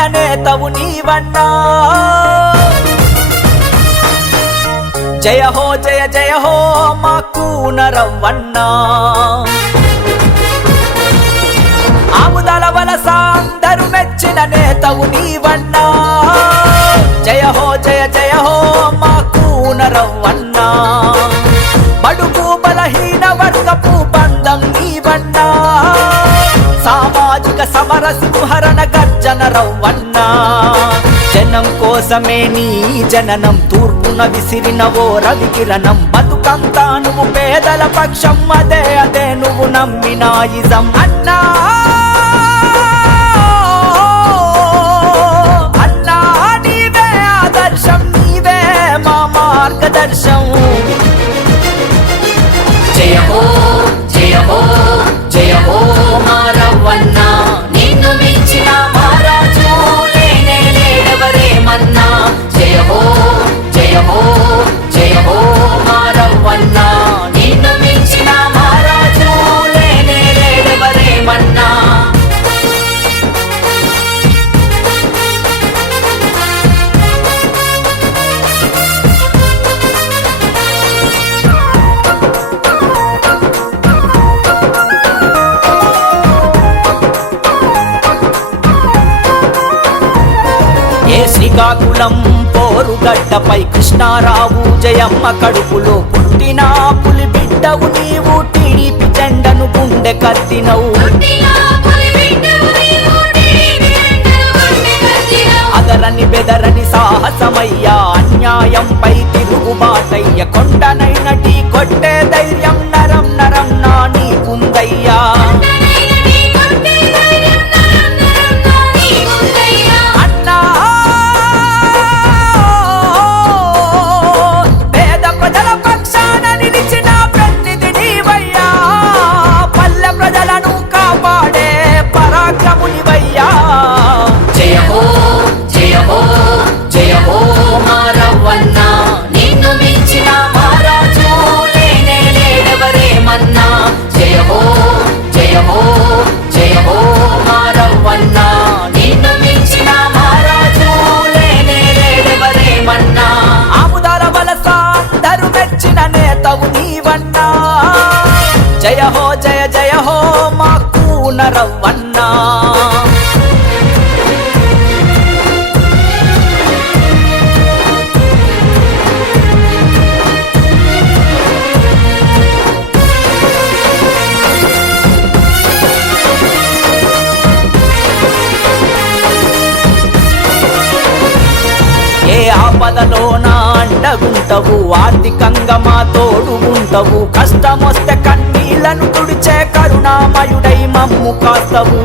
మెచ్చిన నేతవు నీవన్నా జయ హో జయ జయ హో మా కూనరవ్వన్నా ఆముదాల వలస అందరూ మెచ్చిన నేతవు నీవన్నా జయ హో జయ జయ హో మా కూనరవ్వన్నా బడుగు బలహీన వర్గపు బంధం నీవన్నా సామాజిక సమర సింహరణ గర్జన రవ్వన్నా జనం కోసమే నీ జననం తూర్పున విసిరినవో రవికిరణం బతుకంతా నువ్వు పేదల పక్షం అదే అదే నువ్వు నమ్మిన ఇజం అన్నా అన్నా నీవే ఆదర్శం నీవే మా మార్గదర్శం జయ హో జయ హో జయ హో మా రవ్వన్నా నిన్ను మించిన మహారాజు లేనే లేడెవరేమన్నా జయ హో జయ హో జయ హో మా రవ్వన్నా నిన్ను మించిన మహారాజు లేనే లేడెవరేమన్నా శ్రీకాకుళం పోరుగడ్డపై కృష్ణారావు జయమ్మ కడుపులో పుట్టిన పులి బిడ్డవు నీవు టీడీపీ జెండను గుండె కత్తినవు అదరని బెదరని సాహసమయ్యా అన్యాయంపై తిరుగుబాటయ్య కొండనైన ఢీ కొట్టే ధైర్యం నరం నరం నా నీకుందయ్యా జయ హో జయ హో జయ హో మా రవ్వన్నా నిన్ను మించిన మహారాజు లేనే లేడెవరేమన్నా జయ హో జయ హో జయ హో మా రవ్వన్నా నిన్ను మించిన మహారాజు లేనే లేడెవరేమన్నా ఆముదాల వలస అందరూ మెచ్చిన నేతవు నీవన్నా జయ హో జయ జయ హో మా కూనరవ్వన్నా ఏ ఆపదలో నా అండగుంటవు ఆర్థికంగా మా తోడు ఉంటావు కష్టమొస్తే కన్నీళ్లను తుడిచే కరుణామయుడై మమ్ము కాస్తవు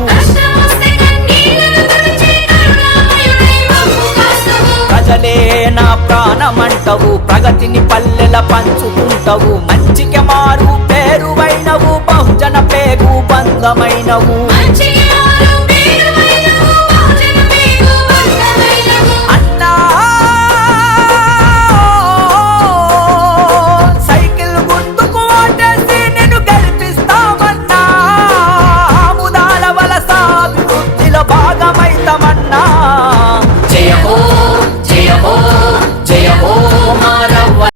ప్రజలే నా ప్రాణమంటవు ప్రగతిని పల్లెల పంచుకుంటవు మంచికి మారు పేరువైనవు బహుజన పేగు బంధమైనవు